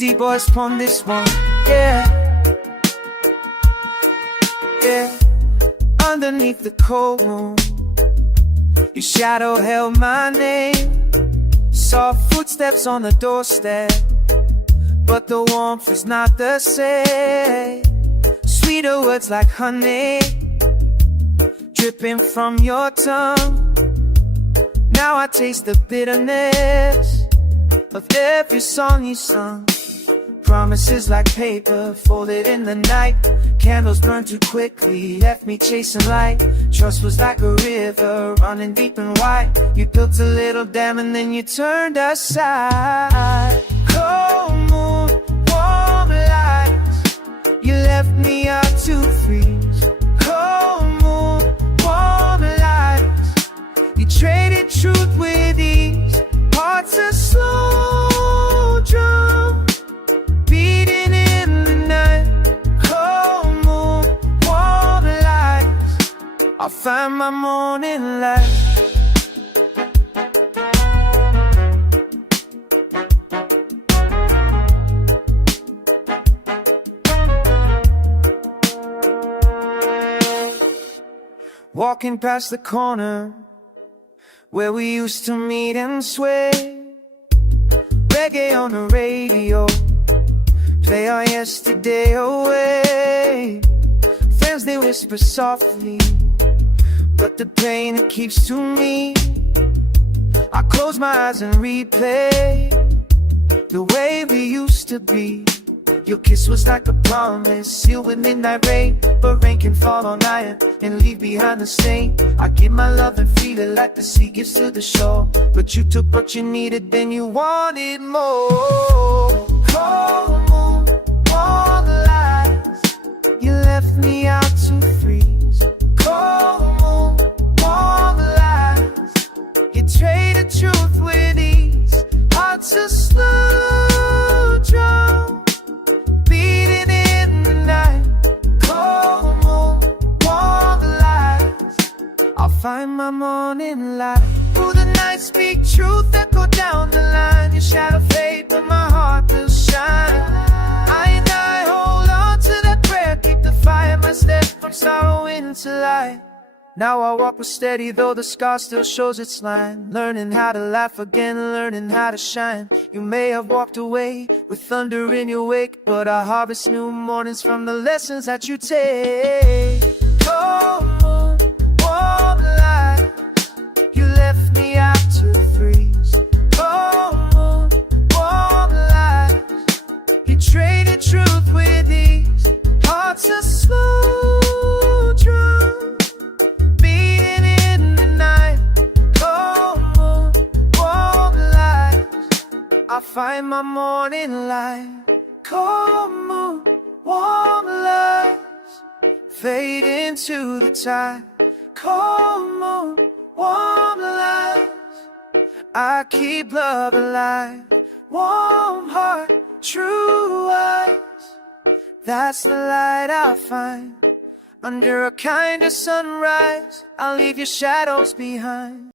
CD boys upon this one, yeah. Yeah, underneath the cold moon, your shadow held my name. Soft footsteps on the doorstep, but the warmth is not the same. Sweeter words like honey, dripping from your tongue. Now I taste the bitterness of every song you sung. Promises like paper folded in the night. Candles burned too quickly, left me chasing light. Trust was like a river running deep and wide. You built a little dam and then you turned aside. Cold moon, warm lights, you left me out to freeze. Cold moon, warm lights, you traded truth with ease. Hearts are slow drum beating in the night. Cold moon, warm lights, I'll find my morning light. Walking past the corner where we used to meet and sway. Reggae on the radio, play our yesterday away. Friends they whisper softly, but the pain it keeps to me. I close my eyes and replay the way we used to be. Your kiss was like a promise, sealed with midnight rain. But rain can fall on iron and leave behind the stain. I give my love and feel it like the sea gives to the shore. But you took what you needed, then you wanted more. Cold moon, warm lights, you left me out to freeze. Cold moon, warm lights, you traded truth with ease. Hearts are slow drum beating in the night. Cold moon, warm lights, I'll find my morning light. Through the night speak truth, echo down the line. Your shadow fade, but my heart will shine. I hold on to that prayer, keep the fire in my step from sorrow into light. Now I walk with steady, though the scar still shows its line. Learning how to laugh again, learning how to shine. You may have walked away with thunder in your wake, but I harvest new mornings from the lessons that you take. Cold moon, warm light, you left me out to freeze. Cold moon, warm light, you traded truth with ease. Hearts are slow drum beating in the night. Cold moon, warm lights, I'll find my morning light. Cold moon, warm lights, fade into the tide. Cold moon, warm lights, I keep love alive. Warm heart, true eyes, that's the light I'll find. Under a kinder sunrise, I'll leave your shadows behind.